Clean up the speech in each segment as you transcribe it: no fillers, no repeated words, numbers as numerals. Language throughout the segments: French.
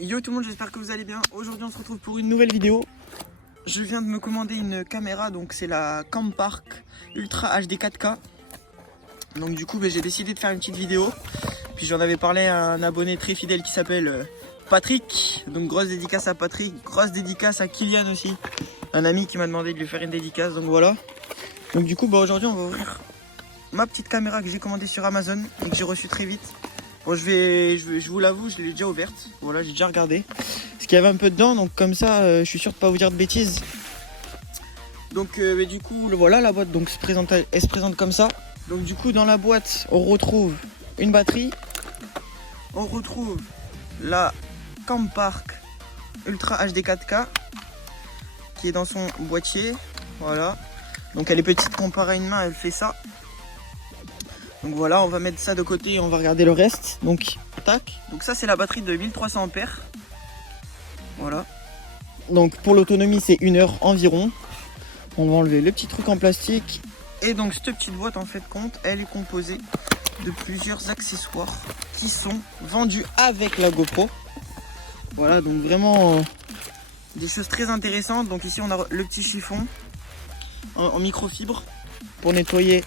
Yo tout le monde, j'espère que vous allez bien. Aujourd'hui on se retrouve pour une nouvelle vidéo. Je viens de me commander une caméra, donc c'est la Campark Ultra HD 4K. Donc du coup j'ai décidé de faire une petite vidéo. Puis j'en avais parlé à un abonné très fidèle qui s'appelle Patrick. Donc grosse dédicace à Patrick, grosse dédicace à Kylian aussi. Un ami qui m'a demandé de lui faire une dédicace, donc voilà. Donc du coup aujourd'hui on va ouvrir ma petite caméra que j'ai commandée sur Amazon et que j'ai reçue très vite. Bon, je vous l'avoue, je l'ai déjà ouverte. Voilà, j'ai déjà regardé. Parce qu'il y avait un peu dedans, donc comme ça, je suis sûr de pas vous dire de bêtises. Donc, du coup, voilà la boîte. Donc, elle se présente comme ça. Donc, du coup, dans la boîte, on retrouve une batterie. On retrouve la Campark Ultra HD 4K qui est dans son boîtier. Voilà. Donc, elle est petite comparée à une main, elle fait ça. Donc voilà, on va mettre ça de côté et on va regarder le reste. Donc, tac. Donc ça, c'est la batterie de 1300 ampères. Voilà. Donc pour l'autonomie, c'est 1 heure environ. On va enlever le petit truc en plastique. Et donc cette petite boîte, en fait, compte, elle est composée de plusieurs accessoires qui sont vendus avec la GoPro. Voilà, donc vraiment des choses très intéressantes. Donc ici, on a le petit chiffon en microfibre pour nettoyer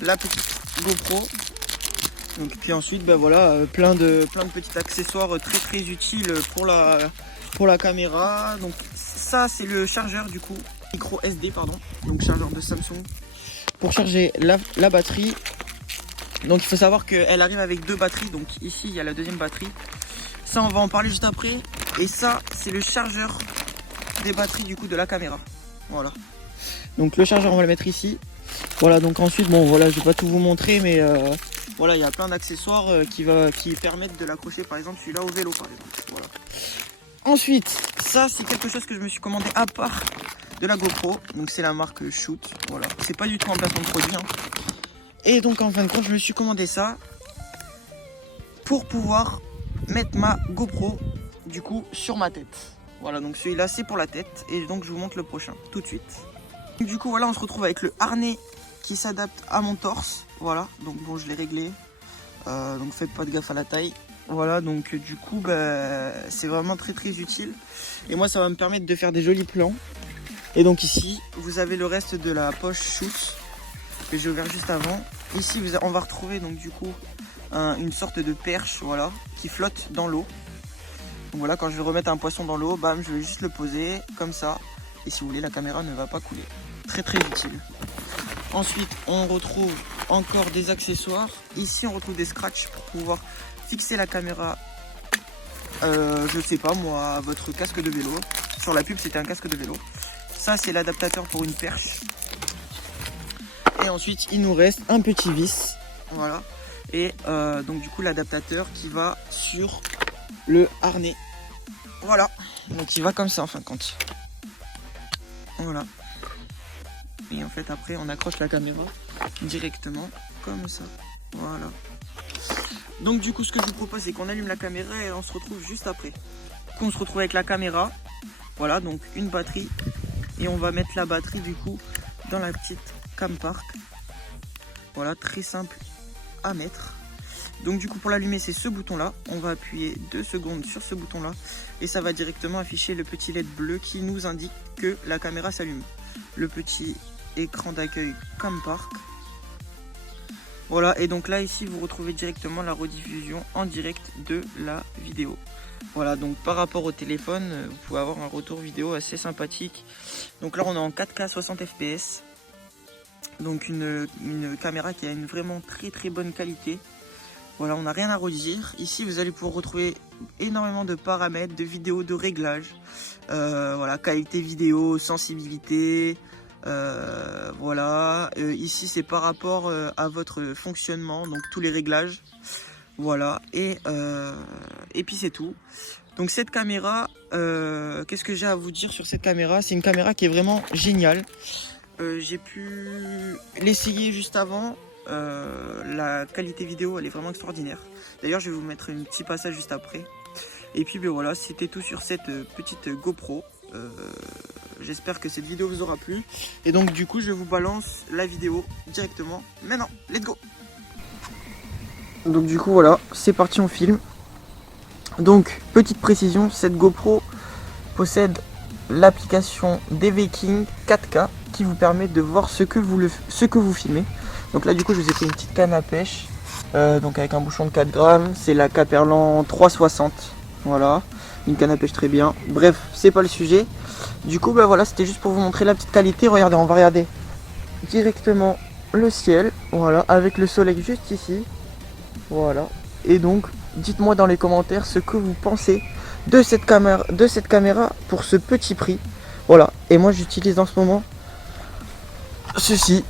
la petite GoPro. Donc, puis ensuite voilà, plein de petits accessoires très utiles pour la caméra. Donc ça c'est le chargeur du coup, micro SD pardon, donc chargeur de Samsung pour charger la batterie. Donc il faut savoir qu'elle arrive avec 2 batteries. Donc ici il y a la deuxième batterie, ça on va en parler juste après. Et ça c'est le chargeur des batteries du coup de la caméra. Voilà, donc le chargeur on va le mettre ici. Voilà, donc ensuite, bon voilà, je vais pas tout vous montrer, mais voilà, il y a plein d'accessoires qui permettent de l'accrocher, par exemple celui-là au vélo, par exemple. Voilà. Ensuite, ça c'est quelque chose que je me suis commandé à part de la GoPro, donc c'est la marque Shoot. Voilà, c'est pas du tout un placement de produit. Hein. Et donc en fin de compte, je me suis commandé ça pour pouvoir mettre ma GoPro du coup sur ma tête. Voilà, donc celui-là c'est pour la tête, et donc je vous montre le prochain tout de suite. Du coup voilà, on se retrouve avec le harnais qui s'adapte à mon torse. Voilà, donc bon, je l'ai réglé, donc faites pas de gaffe à la taille. Voilà, donc du coup c'est vraiment très utile, et moi ça va me permettre de faire des jolis plans. Et donc ici vous avez le reste de la poche Shoot que j'ai ouvert juste avant. Ici on va retrouver donc du coup une sorte de perche, voilà, qui flotte dans l'eau. Donc voilà, quand je vais remettre un poisson dans l'eau, bam, je vais juste le poser comme ça. Et si vous voulez, la caméra ne va pas couler. Très utile. Ensuite, on retrouve encore des accessoires. Ici, on retrouve des scratchs pour pouvoir fixer la caméra, je sais pas moi, à votre casque de vélo. Sur la pub, c'était un casque de vélo. Ça, c'est l'adaptateur pour une perche. Et ensuite, il nous reste un petit vis. Voilà. Et donc, du coup, l'adaptateur qui va sur le harnais. Voilà. Donc, il va comme ça, en fin de compte. Voilà. Et en fait après on accroche la caméra directement comme ça. Voilà. Donc du coup ce que je vous propose c'est qu'on allume la caméra et on se retrouve juste après. Du coup on se retrouve avec la caméra. Voilà, donc une batterie. Et on va mettre la batterie du coup dans la petite Campark. Voilà, très simple à mettre. Donc du coup pour l'allumer c'est ce bouton là. On va appuyer 2 secondes sur ce bouton là. Et ça va directement afficher le petit LED bleu qui nous indique que la caméra s'allume. Le petit écran d'accueil Campark. Voilà, et donc là ici vous retrouvez directement la rediffusion en direct de la vidéo. Voilà, donc par rapport au téléphone, vous pouvez avoir un retour vidéo assez sympathique. Donc là on est en 4K 60 fps. Donc une caméra qui a une vraiment très bonne qualité. Voilà, on n'a rien à redire. Ici vous allez pouvoir retrouver énormément de paramètres, de vidéos, de réglages. Voilà, qualité vidéo, sensibilité. Voilà, ici c'est par rapport à votre fonctionnement, donc tous les réglages. Voilà, et puis c'est tout. Donc cette caméra, qu'est-ce que j'ai à vous dire sur cette caméra? C'est une caméra qui est vraiment géniale. J'ai pu l'essayer juste avant. La qualité vidéo elle est vraiment extraordinaire. D'ailleurs je vais vous mettre un petit passage juste après. Et puis voilà, c'était tout sur cette petite GoPro. J'espère que cette vidéo vous aura plu. Et donc du coup je vous balance la vidéo directement maintenant. Let's go. Donc du coup voilà, c'est parti, on filme. Donc, petite précision, cette GoPro possède l'application DV King 4K qui vous permet de voir ce que vous filmez. Donc là, du coup, je vous ai fait une petite canne à pêche, donc avec un bouchon de 4 grammes. C'est la Caperlan 360. Voilà, une canne à pêche très bien. Bref, c'est pas le sujet. Du coup, bah voilà, c'était juste pour vous montrer la petite qualité. Regardez, on va regarder directement le ciel. Voilà, avec le soleil juste ici. Voilà. Et donc, dites-moi dans les commentaires ce que vous pensez de cette caméra pour ce petit prix. Voilà. Et moi, j'utilise en ce moment ceci.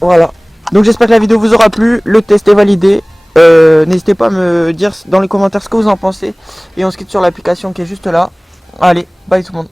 Voilà. Donc, j'espère que la vidéo vous aura plu. Le test est validé. N'hésitez pas à me dire dans les commentaires ce que vous en pensez. Et on se quitte sur l'application qui est juste là. Allez, bye tout le monde.